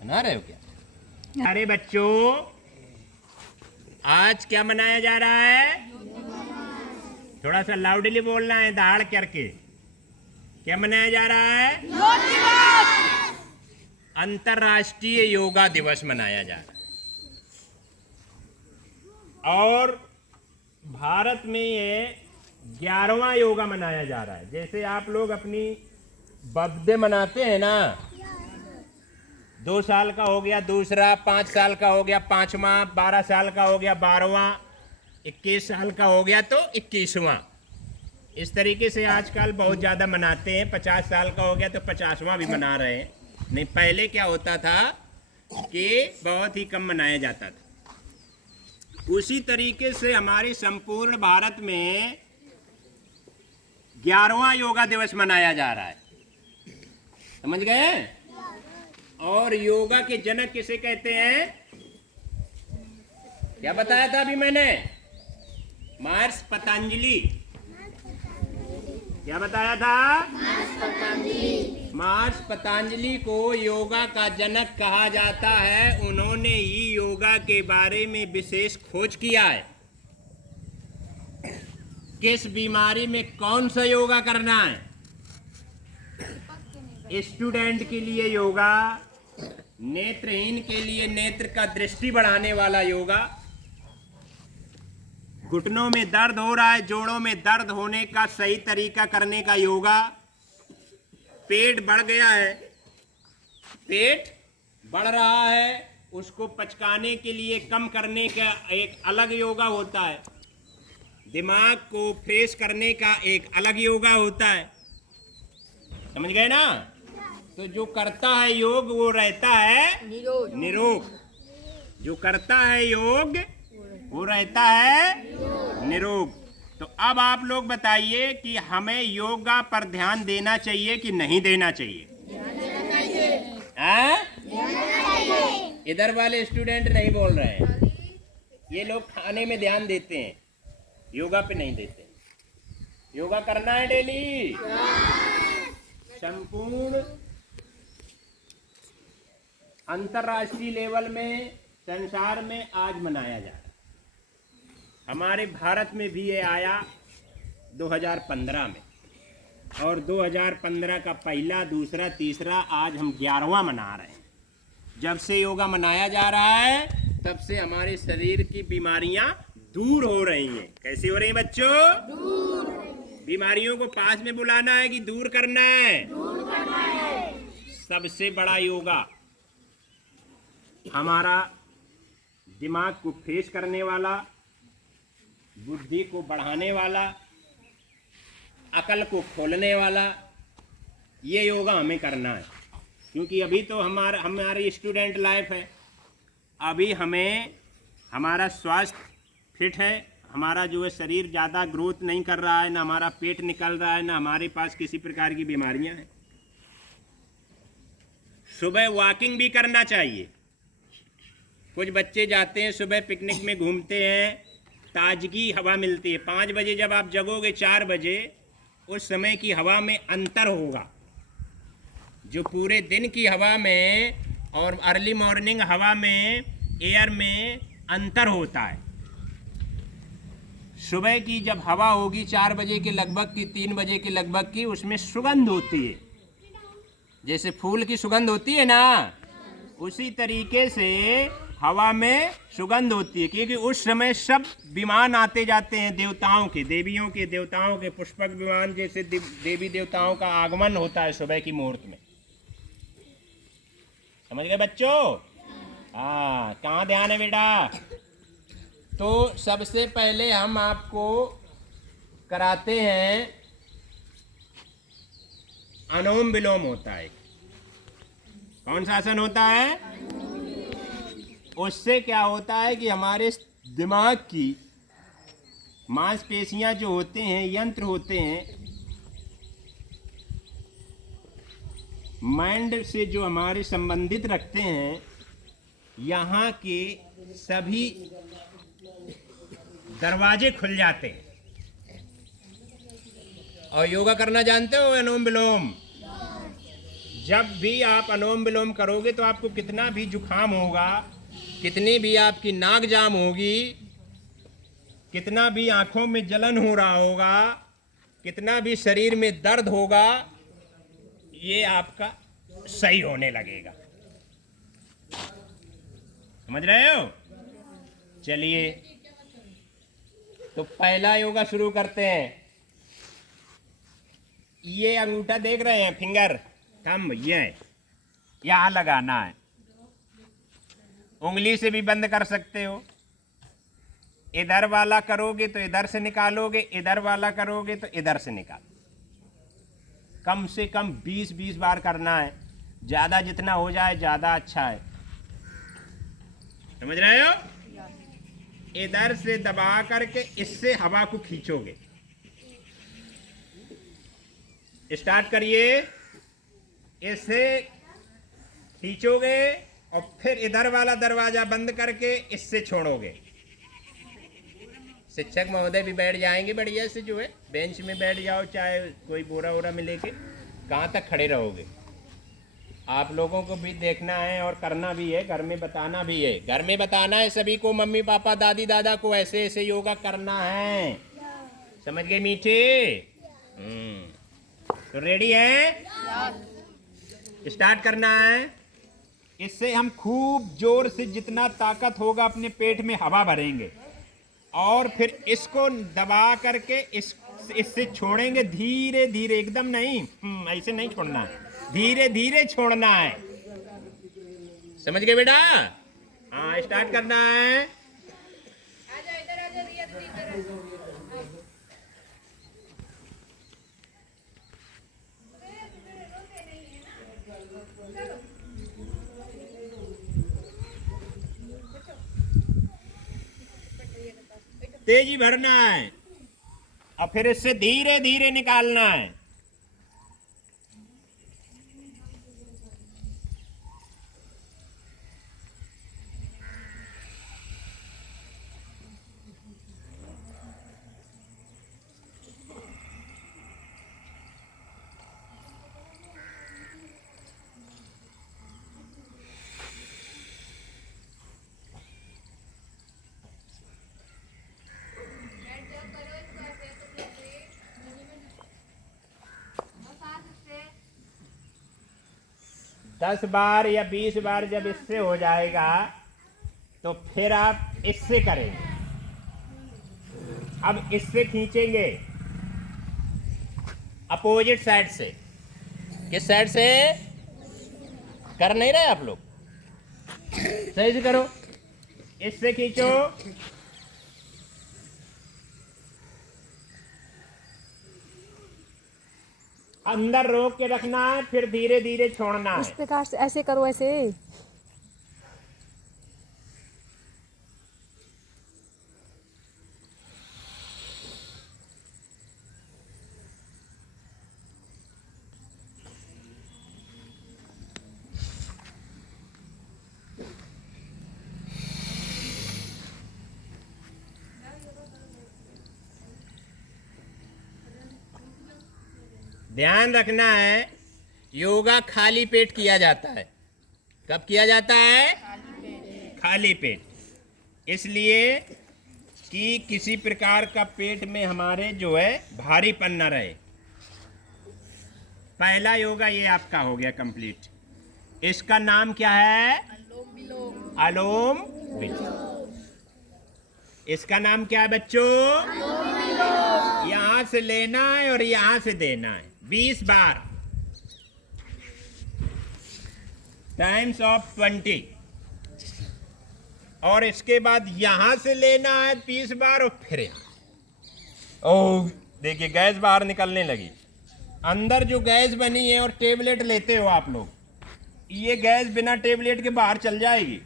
मना रहे हो क्या? अरे बच्चों, आज क्या मनाया जा रहा है? थोड़ा सा लाउडली बोलना है, दहाड़ करके। क्या मनाया जा रहा है? अंतर्राष्ट्रीय योगा दिवस मनाया जा रहा है। और भारत में ये 11वां योगा मनाया जा रहा है। जैसे आप लोग अपनी बर्थडे मनाते हैं ना, 2 साल का हो गया दूसरा, 5 साल का हो गया पांचवा, 12 साल का हो गया 12वां, 21 साल का हो गया तो 21वां। इस तरीके से आजकल बहुत ज़्यादा मनाते हैं। 50 साल का हो गया तो 50वां भी मना रहे हैं। नहीं, पहले क्या होता था कि बहुत ही कम मनाया जाता था। उसी तरीके से हमारे संपूर्ण भारत में 11वां योगा दिवस मनाया जा रहा है। समझ गए? और योगा के जनक किसे कहते हैं? क्या बताया था अभी मैंने? महर्षि पतंजलि। क्या बताया था? महर्षि पतंजलि को योगा का जनक कहा जाता है। उन्होंने ही योगा के बारे में विशेष खोज किया है। किस बीमारी में कौन सा योगा करना है? स्टूडेंट के लिए योगा, नेत्रहीन के लिए नेत्र का दृष्टि बढ़ाने वाला योगा, घुटनों में दर्द हो रहा है, जोड़ों में दर्द होने का सही तरीका करने का योगा, पेट बढ़ गया है, पेट बढ़ रहा है, उसको पचकाने के लिए कम करने का एक अलग योगा होता है, दिमाग को फ्रेश करने का एक अलग योगा होता है। समझ गए ना? तो जो करता है योग वो रहता है निरोग। जो करता है योग वो रहता है निरोग। तो अब आप लोग बताइए कि हमें योगा पर ध्यान देना चाहिए कि नहीं देना चाहिए? इधर वाले स्टूडेंट नहीं बोल रहे हैं। ये लोग खाने में ध्यान देते हैं, योगा पे नहीं देते। योगा करना है डेली। संपूर्ण अंतर्राष्ट्रीय लेवल में संसार में आज मनाया जा रहा है। हमारे भारत में भी ये आया 2015 में, और 2015 का पहला, दूसरा, तीसरा, आज हम 11वां मना रहे हैं। जब से योगा मनाया जा रहा है तब से हमारे शरीर की बीमारियां दूर हो रही हैं। कैसे हो रही हैं बच्चों? दूर। बीमारियों को पास में बुलाना है कि दूर करना है? दूर करना है। सबसे बड़ा योगा हमारा दिमाग को फ्रेश करने वाला, बुद्धि को बढ़ाने वाला, अकल को खोलने वाला, ये योगा हमें करना है। क्योंकि अभी तो हमारी स्टूडेंट लाइफ है। अभी हमें हमारा स्वास्थ्य फिट है, हमारा जो है शरीर ज़्यादा ग्रोथ नहीं कर रहा है, ना हमारा पेट निकल रहा है, ना हमारे पास किसी प्रकार की बीमारियां हैं। सुबह वॉकिंग भी करना चाहिए। कुछ बच्चे जाते हैं सुबह पिकनिक में, घूमते हैं, ताजगी हवा मिलती है। 5 बजे जब आप जगोगे, 4 बजे, उस समय की हवा में अंतर होगा। जो पूरे दिन की हवा में और अर्ली मॉर्निंग हवा में, एयर में अंतर होता है। सुबह की जब हवा होगी 4 बजे के लगभग की, 3 बजे के लगभग की, उसमें सुगंध होती है। जैसे फूल की सुगंध होती है ना, उसी तरीके से हवा में सुगंध होती है। क्योंकि उस समय सब विमान आते जाते हैं देवताओं के, देवियों के, देवताओं के, पुष्पक विमान जैसे देवी देवताओं का आगमन होता है सुबह की मुहूर्त में। समझ गए बच्चों? हाँ, कहाँ ध्यान है बेटा? तो सबसे पहले हम आपको कराते हैं, अनुलोम विलोम होता है। कौन सा आसन होता है? उससे क्या होता है कि हमारे दिमाग की मांसपेशियां जो होते हैं, यंत्र होते हैं, माइंड से जो हमारे संबंधित रखते हैं, यहाँ के सभी दरवाजे खुल जाते हैं। और योगा करना जानते हो अनुलोम विलोम? जब भी आप अनुलोम विलोम करोगे तो आपको कितना भी जुखाम होगा, कितनी भी आपकी नाक जाम होगी, कितना भी आंखों में जलन हो रहा होगा, कितना भी शरीर में दर्द होगा, ये आपका सही होने लगेगा। समझ रहे हो? चलिए तो पहला योगा शुरू करते हैं। ये अंगूठा देख रहे हैं, फिंगर थंब, ये यहां लगाना है। उंगली से भी बंद कर सकते हो। इधर वाला करोगे तो इधर से निकालोगे, इधर वाला करोगे तो इधर से निकालो। कम से कम 20-20 बार करना है। ज़्यादा जितना हो जाए ज़्यादा अच्छा है। समझ रहे हो? इधर से दबा करके इससे हवा को खींचोगे। स्टार्ट करिए। इससे खींचोगे और फिर इधर वाला दरवाजा बंद करके इससे छोड़ोगे। शिक्षक महोदय भी बैठ जाएंगे बढ़िया से, जो है बेंच में बैठ जाओ, चाहे कोई बोरा वोरा में लेके। कहाँ तक खड़े रहोगे? आप लोगों को भी देखना है और करना भी है, घर में बताना भी है। घर में बताना है सभी को, मम्मी पापा दादी दादा को ऐसे ऐसे योगा करना है। समझ गए मीठे? तो रेडी है? स्टार्ट करना है। इससे हम खूब जोर से जितना ताकत होगा अपने पेट में हवा भरेंगे और फिर इसको दबा करके इससे छोड़ेंगे धीरे धीरे, एकदम नहीं, ऐसे नहीं छोड़ना, धीरे धीरे छोड़ना है। समझ गए बेटा? हाँ, स्टार्ट करना है। तेजी भरना है और फिर इससे धीरे धीरे निकालना है। दस बार या 20 बार जब इससे हो जाएगा तो फिर आप इससे करेंगे। अब इससे खींचेंगे अपोजिट साइड से। किस साइड से? कर नहीं रहे आप लोग? सही से करो। इससे खींचो, अंदर रोक के रखना है, फिर धीरे धीरे छोड़ना है। इस प्रकार से ऐसे करो, ऐसे। ध्यान रखना है, योगा खाली पेट किया जाता है। कब किया जाता है? खाली पेट। इसलिए कि किसी प्रकार का पेट में हमारे जो है भारीपन न रहे। पहला योगा ये आपका हो गया कंप्लीट। इसका नाम क्या है? अनुलोम विलोम। इसका नाम क्या है बच्चों? यहां से लेना है और यहां से देना है 20 बार, टाइम्स ऑफ 20। और इसके बाद यहां से लेना है 30 बार और फिर यहां। ओह, देखिए गैस बाहर निकलने लगी। अंदर जो गैस बनी है, और टेबलेट लेते हो आप लोग, ये गैस बिना टेबलेट के बाहर चल जाएगी।